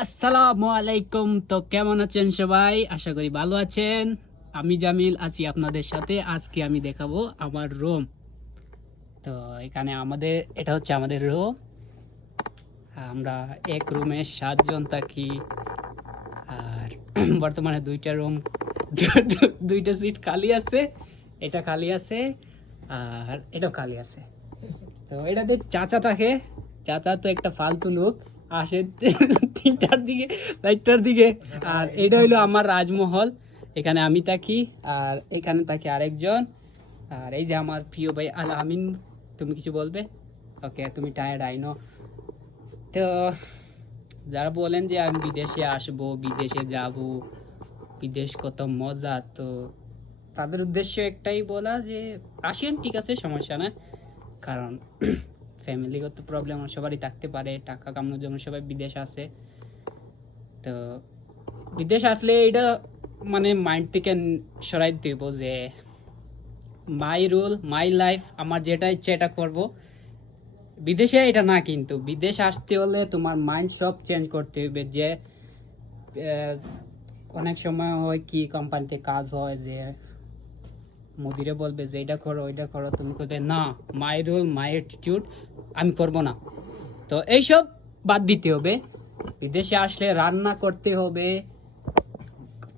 আসসালামু আলাইকুম। তো কেমন আছেন সবাই? আশা করি ভালো আছেন। আমি জামিল আছি আপনাদের সাথে। আজকে আমি দেখাবো আমার রুম। তো এখানে এটা হচ্ছে আমাদের রুম। আমরা এক রুমে 7 জন থাকি। আর বর্তমানে দুইটা সিট খালি আছে। এটা খালি আছে আর এটাও খালি আছে। তো এটাতে চাচা থাকে। চাচা তো একটা ফালতু লোক, আসে 3টার দিকে 4টার দিকে। আর এটা হইলো আমার রাজমহল। এখানে আমি থাকি আর এখানে থাকি আরেকজন। আর এই যে আমার প্রিয় ভাই আল আমিন। তুমি কিছু বলবে? ওকে, তুমি টায়ার্ড আইনো। তো যারা বলেন যে আমি বিদেশে আসব, বিদেশে যাব, বিদেশ কত মজা, তো তাদের উদ্দেশ্য একটাই বলা যে আসেন, ঠিক আছে, সমস্যা না। কারণ ফ্যামিলিগত প্রবলেম সবারই থাকতে পারে, টাকা কামানোর জন্য সবাই বিদেশ আসে। তো বিদেশ আসলে এটা মানে মাইন্ড থেকে সরাই দিব যে মাই রুল মাই লাইফ, আমার যেটা ইচ্ছে এটা করব। বিদেশে এটা না, কিন্তু বিদেশ আসতে হলে তোমার মাইন্ড সব চেঞ্জ করতে হবে। যে অনেক সময় হয় কি, কোম্পানিতে কাজ হয় যে মুদিরে বলবে যে এটা করো ওইটা করো, তুমি করবে না, মাই রুল মাই অ্যাটিটিউড, আমি করব না। তো এইসব বাদ দিতে হবে। বিদেশে আসলে রান্না করতে হবে,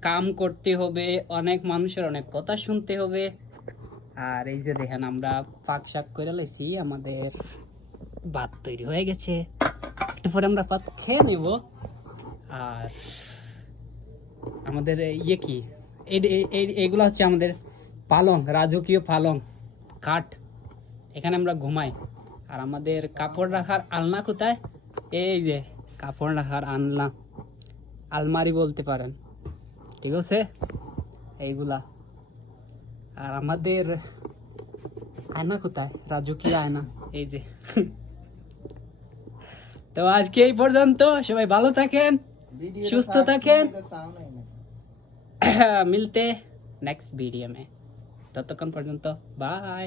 কাম করতে হবে, অনেক মানুষের অনেক কথা শুনতে হবে। আর এই যে দেখেন, আমরা পাক শাক করে লাইছি, আমাদের ভাত তৈরি হয়ে গেছে। একটু পরে আমরা ভাত খেয়ে নেব। আর আমাদের কি এইগুলো হচ্ছে আমাদের পালং, রাজকীয় পালং, খাট। এখানে আমরা ঘুমাই। আর আমাদের কাপড় রাখার আলনা কোথায়? এই যে কাপড় রাখার আলনা, আলমারি বলতে পারেন, ঠিক আছে, এইগুলা। আর আমাদের আয়না কোথায়? রাজকীয় আয়না, এই যে। তো আজকে এই পর্যন্ত। সবাই ভালো থাকেন, সুস্থ থাকেন। মিলতে নেক্সট ভিডিও মে। ততক্ষণ পর্যন্ত বাই।